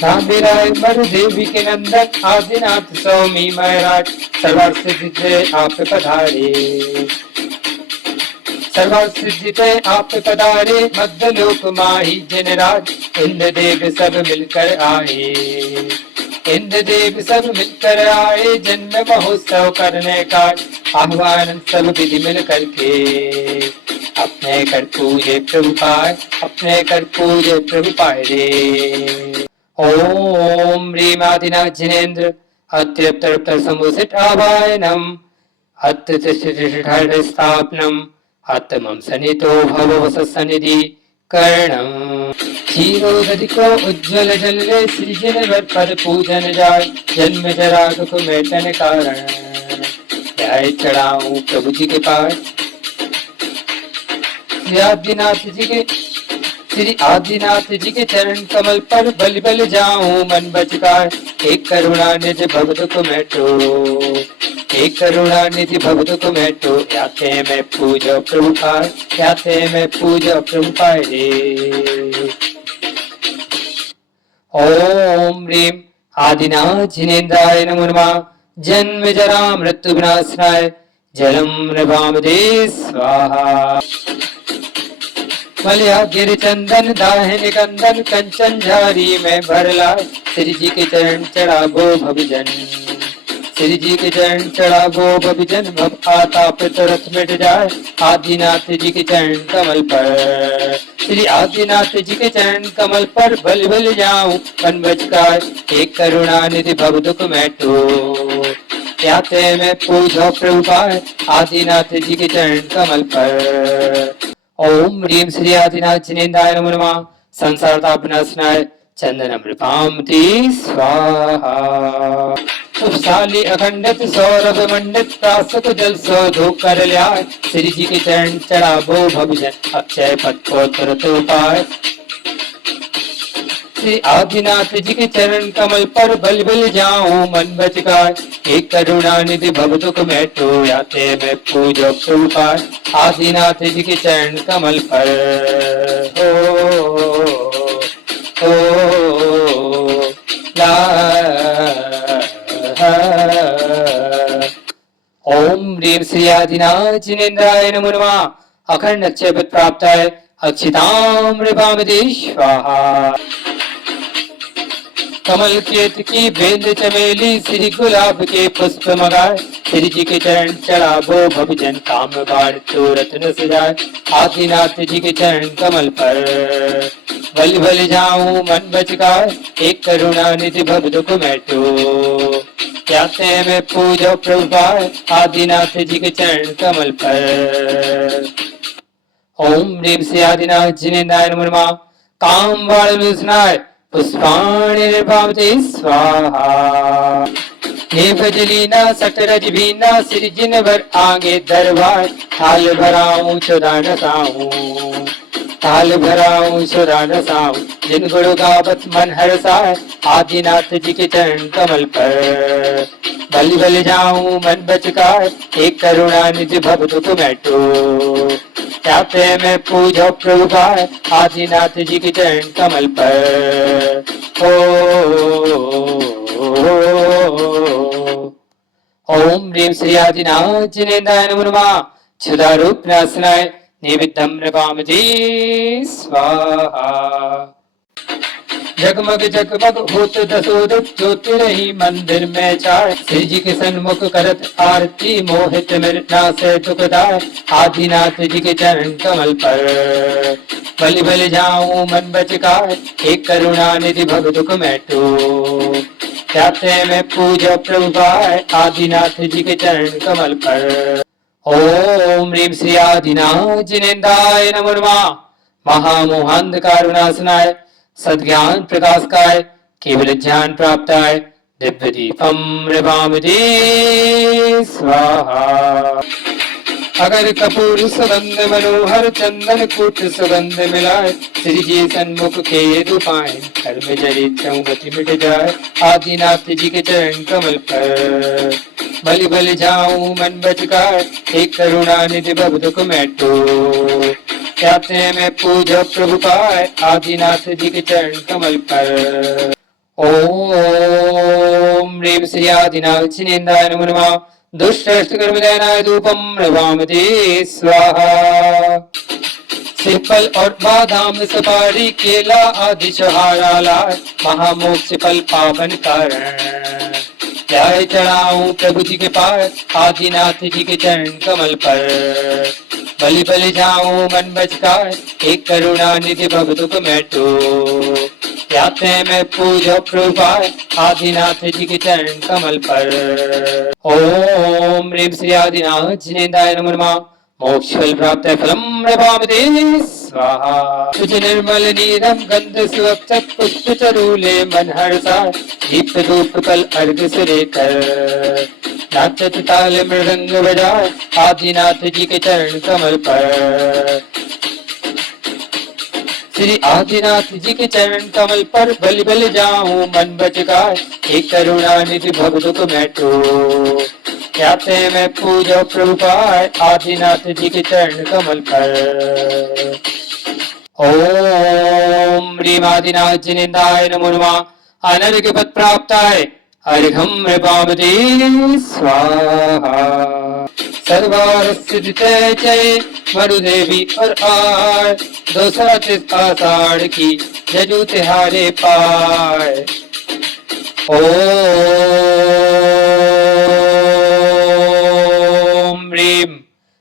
धामिराय मरु देवी के नंदन आदिनाथ स्वामी महाराज सर्वासिद्धि से आप पधारे। सर्वासिद्धि से आप पधारे मध्य लोक माही जनराज इंद्र देव सब मिलकर आए। इंद्र देव सब मिलकर आए जन्म महोत्सव करने का आह्वान सब विधि मिल करके अपने कर पूजे प्रभु पाए अपने कर पूजे प्रभु पाए रे। ओम ह्रीं आदिनाथ जिनेन्द्र अत्युत्तर समुसित आवायनम अत्य स्थापनम आत्मं सनितो भव सनिधि कर्णम। क्षीरोदधिको उज्ज्वल जल्ले सृजन पर पूजन जाय जन्म जरा दुख मेटन कारण न्याय चढ़ाऊं प्रभु जी के पास। श्री आदिनाथ जी के चरण कमल पर बल बल जाऊं मन बचकार एक करुणा निज भक्त को मेटो एक करुणा निधि भक्त को मेटो याते मैं पूजा प्रभु पाए याते मैं पूजा प्रभु पाए रे। ओम ह्रीं आदिनाथ जिनेन्द्राय नमो नमः। जन्म जरा मृत्यु विनाशनाय जलम नृभामदे स्वाहा। मलया गिर चंदन दाहिन कंदन कंचन झारी में भरला श्री जी के चरण चढ़ा गो भवजन श्री जी के चरण चढ़ा गो भवजन भव आताप तुरंत मिट जाए आदिनाथ जी के चरण कमल पर। श्री आदिनाथ जी के चरण कमल पर बल बल जाऊं मन बचकार एक करुणा निधि भव दुख मेटो याते मैं पूजा प्रभु पाए आदिनाथ जी के चरण कमल पर। ओम ह्रीं श्री आदिनाथ जिनेन्द्राय नमो नमः। संसार ताप नाशनाय चंदनमृतामति स्वाहा। उपशाली अखंडित सौरभ मंडित प्रासक जल सौधो कर ल्याय श्री जी के चरण चढ़ावो भवजन अक्षय पद को तुरंत उपाय। श्री आदिनाथ जी के चरण कमल पर बल बल जाऊं मन बचकार एक करुणा निधि भव दुख मेटो याते मैं पूजो प्रभु पाए आदिनाथ जी के चरण कमल पर। ओम ह्रीं श्री आदिनाथ जिनेन्द्राय नमो नमः। अखंड अक्षय पद प्राप्त है अक्षिताम्रभामदे स्वाहा। कमल केत की बेंद चमेली श्री गुलाब के पुष्प मगाए श्री जी के चरण चढ़ावो भवजन काम बाण तुरंत न सजाए आदिनाथ जी के चरण कमल पर बल बल जाऊं मन बचकार एक करुणा निधि भव दुख मेटो याते मैं पूजा प्रभु पाए आदिनाथ जी के चरण कमल पर। ओम ह्रीं श्री आदिनाथ जिनेन्द्राय नमो नमः। काम बाण विष्णाय पुष्पाणि निर्भामते स्वाहा। हे भजलीना सटरज भीना सृजन भर आगे दरबार थाल भराऊं चुरा नसाऊं ताल भराऊं सुरा रसाऊं जिन गुरु गावत मन हरसाए आदिनाथ जी के चरण कमल पर बल बल जाऊं मन बचकार एक करुणा निधि भव दुख मेटो याते मैं पूजा प्रभु पाए आदिनाथ जी के चरण कमल पर। ओम ह्रीं श्री आदिनाथ जिनेन्द्राय नमो नमः। क्षुधा रूप नाशनाय निमित्तम नृपामते स्वाहा। जगमग जगमग होत दसोदक ज्योतिरही मंदिर में चार श्री जी के सन्मुख करत आरती मोहित मृतना से दुखदाय आदिनाथ जी के चरण कमल पर बलि बलि जाऊं मन बचकार एक करुणा निधि भव दुख मेटो याते मैं पूजा प्रभु पाए आदिनाथ जी के चरण कमल पर। ओम ह्रीं श्री आदिनाथ जिनेन्द्राय नमो नमः। महामोहांधकार विनाशनाय सद्ज्ञान प्रकाशकाय केवल ज्ञान प्राप्ताय दिव्य दीपम नृभामते स्वाहा। अगर कपूर सुगंध मनोहर चंदन कूट सुगंध मिलाए श्री जी सन्मुख के दुपाए कर्म जरित गति मिट जाए आदिनाथ जी के चरण कमल पर बलि बलि जाऊं मन बचकार एक करुणा निधि भव दुख मेटो याते मैं पूजा प्रभु पाए आदिनाथ जी के चरण कमल पर। ओम ह्रीं श्री आदिनाथ जिनेन्द्राय नमो नमः। दुष्टकर्मदानाय धूपम नमामि स्वाहा। सिफल और बादाम सुपारी केला आदि चढ़ाया लाए, महामोक्ष फल पावन कारण। जय चढ़ाऊं प्रभु जी के पास, आदिनाथ जी के चरण कमल पर। बलि बलि जाऊं मन बचकाए, एक करुणा निधि भव दुख मेटो। जाते मैं पूजो प्रभुपाय, आदिनाथ जी के चरण कमल पर। ओम ह्रीं श्री आदिनाथ जिनेन्द्राय नमो नमः। मोक्ष फल प्राप्त फलम नमामि स्वाहा। तुझ निर्मल नीरम गंध सुवक्षत पुष्प चरूले मन हर्षा। दीप धूप कल अर्घ से लेकर, नाचत ताल मृदंग बजाए, आदिनाथ जी के चरण कमल पर। श्री आदिनाथ जी के चरण कमल पर बलि बलि जाऊं मन बचकाए, एक करुणा निधि भव दुख मेटो। जाते मैं पूजो प्रभुपाय, आदिनाथ जी के चरण कमल पर। ओम ह्रीं आदिनाथ जिनेन्द्राय नमो नमः। अनर्घ्य पद प्राप्ताय अर्घ्यं नृपामि स्वाहा। सर्वारस्य द्वितीय जय मरुदेवी और आय, दोसरा तिथ आषाढ़ की जजू तिहारे पाय। ओम ह्रीं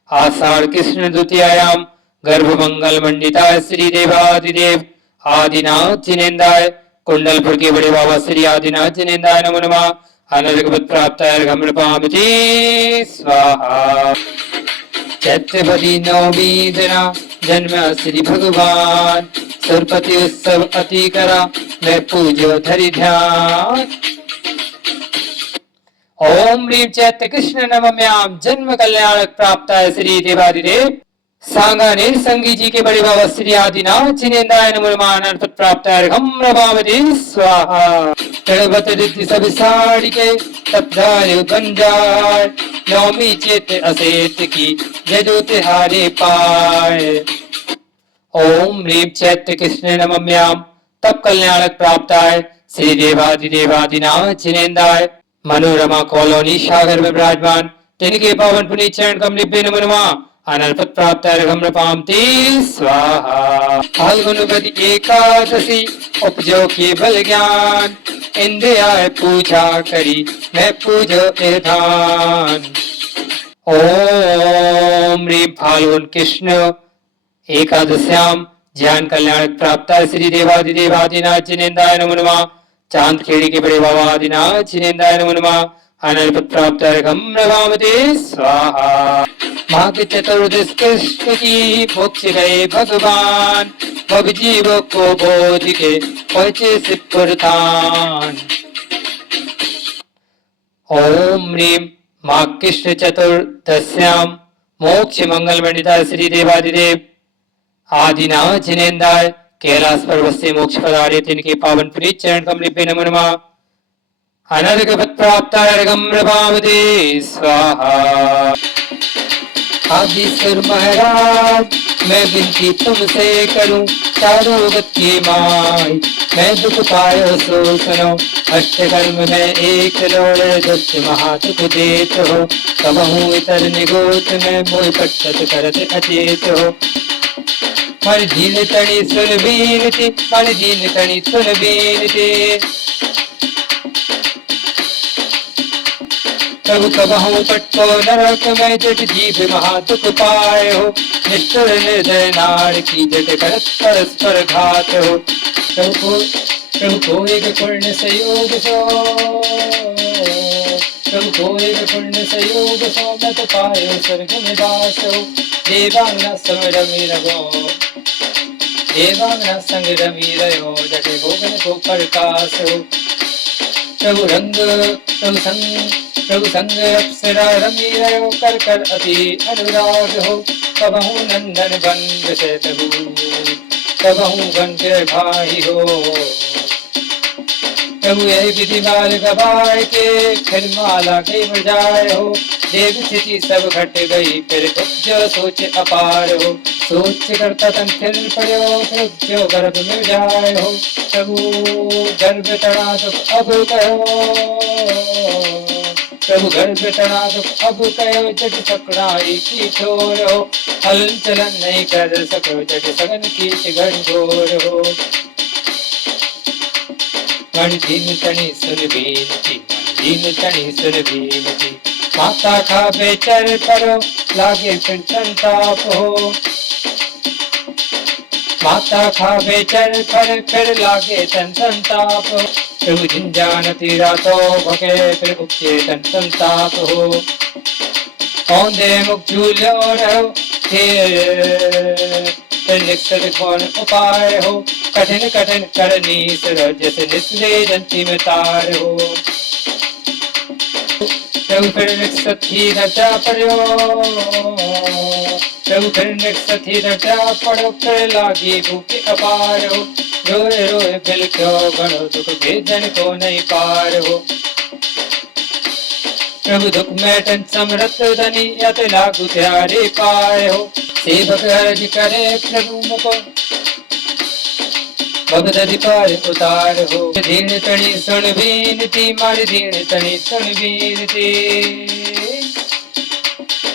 आषाढ़ कृष्ण द्वितीयायाम गर्भ मंगल मंडिता श्री देवादिदेव आदिनाथ जिनेन्द्राय कुंडलपुर के बड़े बाबा श्री आदिनाथ जिनेन्द्राय नमो नमः। अनर्घ्यपद प्राप्त अर्घ्यं नृपामि स्वाहा। चैत्रपदी नवमी दिना जन्म श्री भगवान, सुरपति उत्सव अति करा मैं पूजो धरि ध्यान। ओम ह्रीं चैत्र कृष्ण नवम्याम जन्म कल्याणक प्राप्त श्री देवादिदेव सांगानेर संगी जी के बड़े बाबा श्री आदिनाथ जिनेन्द्राय नमो नमः। अनर्घ्यपद प्राप्त अर्घ्यं नृपामि स्वाहा। गणपत रिद्धि सब साड़ी के तपधारे बंजार, नवमी चेत असेत की जजो तिहारे पाए। ओम ह्रीं चैत्र कृष्ण नवम्याम तप कल्याणक प्राप्ताय श्री देवादिदेवादिनाथ जिनेन्द्राय मनोरमा कॉलोनी सागर में विराजमान, तिनके पावन पुनीत चरण कमल नमो नमः। अनर्घ्यपद प्राप्त अर्घ्यं नृपामि स्वाहा। फाल्गुन वद एकादशी उपजो केवल ज्ञान, इंद्रियाय पूजा करी मैं पूजो ईधान। ओम ह्रीं फाल्गुन कृष्ण एकादश्याम ज्ञान कल्याण प्राप्त श्री देवादिदेव आदिनाथ जिनेन्द्राय नमो नमः। चांद खेड़ी के बड़े बाबा आदिनाथ जिनेन्द्राय नमो नमः। अनर्घ्यपद प्राप्त अर्घ्यं नृपामि स्वाहा। माघ चतुर्दश कृष्ण की मोक्ष गए भगवान, भव जीव को बोध के पहुंचे सिपुरतान। ओम ह्रीं माघ कृष्ण चतुर्दश्याम मोक्ष मंगल मंडिता श्री देवादिदेव आदिनाथ जिनेन्द्राय कैलाश पर्वत से मोक्ष पधारे, तिनके पावन पुनीत चरण कमल नमो नमः। अनर्घ्यपद प्राप्त अर्घ्यं नृपामि स्वाहा। आदिशर महाराज मैं विनती तुमसे करूं, चारों जगत की माई मैं दुख पायो सो सुनो। अष्टकर्म में एक लोड़े दत्त महादुख देत हो, कबहू इतर निगोत में मोह पट्टत करत अचेत हो। मन दीन तणी सुन बीनती, मन दीन तणी सुन बीनती, प्रभु कबहू पट्टो नरक में जट जीव महादुख पाए हो। निष्ठुर निर्दय नार की जट करत परस्पर घात हो। प्रभु को एक पुण्य संयोग सो, प्रभु को एक पुण्य संयोग सो मत पायो स्वर्ग निवास हो। देवांगना संग रमी रहो, देवांगना संग रमी रहो, जटे गोगन को प्रकाश हो। प्रभु संग अप्सरा रमी रहो, कर कर अति अनुराग हो। कबहू नंदन बंद से प्रभु, कबहू बंद भाई हो। प्रभु यही विधि माल गवाए के, फिर माला के बजाय हो। देव स्थिति सब घट गई, फिर उपज सोच अपार हो। सोच करता तन फिर पड़ो मृत्यु गर्भ में जाए हो। प्रभु गर्भ तड़ा दुख अब कहो, प्रभु गर्भ तड़ा दुख अब कहो, जग सकड़ाई की ठोर हो। हलन चलन नहीं कर सको, जग सगन की घनघोर हो। मन दीन तनी सुन बीनती, मन दीन तनी सुन बीनती, माता खावे चर करो लागे फिर संताप हो। माता खावे चर कर फिर लागे तन संताप हो। प्रभु जिन जानती रातो भगे फिर उपजे तन संताप हो। औंधे मुख झूलो रहो फिर निकट कौन उपाय हो। कठिन कठिन करनी सुर जैसे निसले जंती में तार हो। प्रभु फिर सखी रचा पड़ो, प्रभु फिर सखी रचा पड़ो, फिर लागी भूख अपार हो। रोए रोए बिल क्यों गणो, दुख भेजन को नहीं पार हो। प्रभु दुख में टन समरथ धनी, यत लागू त्यारे पाए हो। सेवक अर्ज करे प्रभु मुको, भगदधि पार उतार हो। दीन तणी सुन बीनती, मारी दीन तणी सुन बीनती।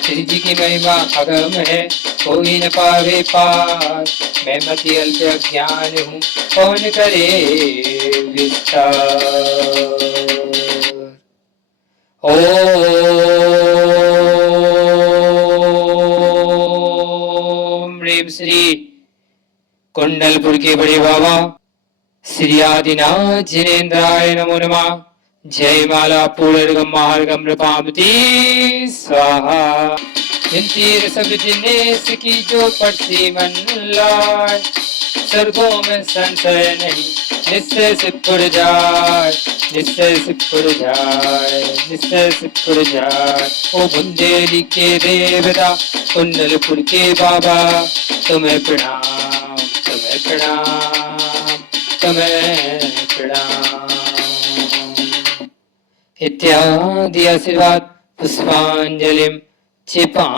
श्री जी की महिमा अगम है, कोई न पावे पार। मैं मति अल्प अज्ञान हूँ, कौन करे विस्तार। ओम ह्रीं श्री कुंडलपुर के बड़े बाबा श्री आदिनाथ जिनेन्द्राय नमो नमः। जय माला पूर्णगम मार्गम नृपामती स्वाहा। तीर सब जिनेश की जो पड़ती मन लाय, स्वर्गों में संशय नहीं निश्चय से पुर जाए, निश्चय से पुर जाए, निश्चय से पुर जाए। ओ बुंदेली के देवता कुंडलपुर के बाबा, तुम्हें प्रणाम, तुम्हें प्रणाम, तुम्हें प्रणाम। इत्यादि आशीर्वाद पुष्पांजलिं क्षिपामि।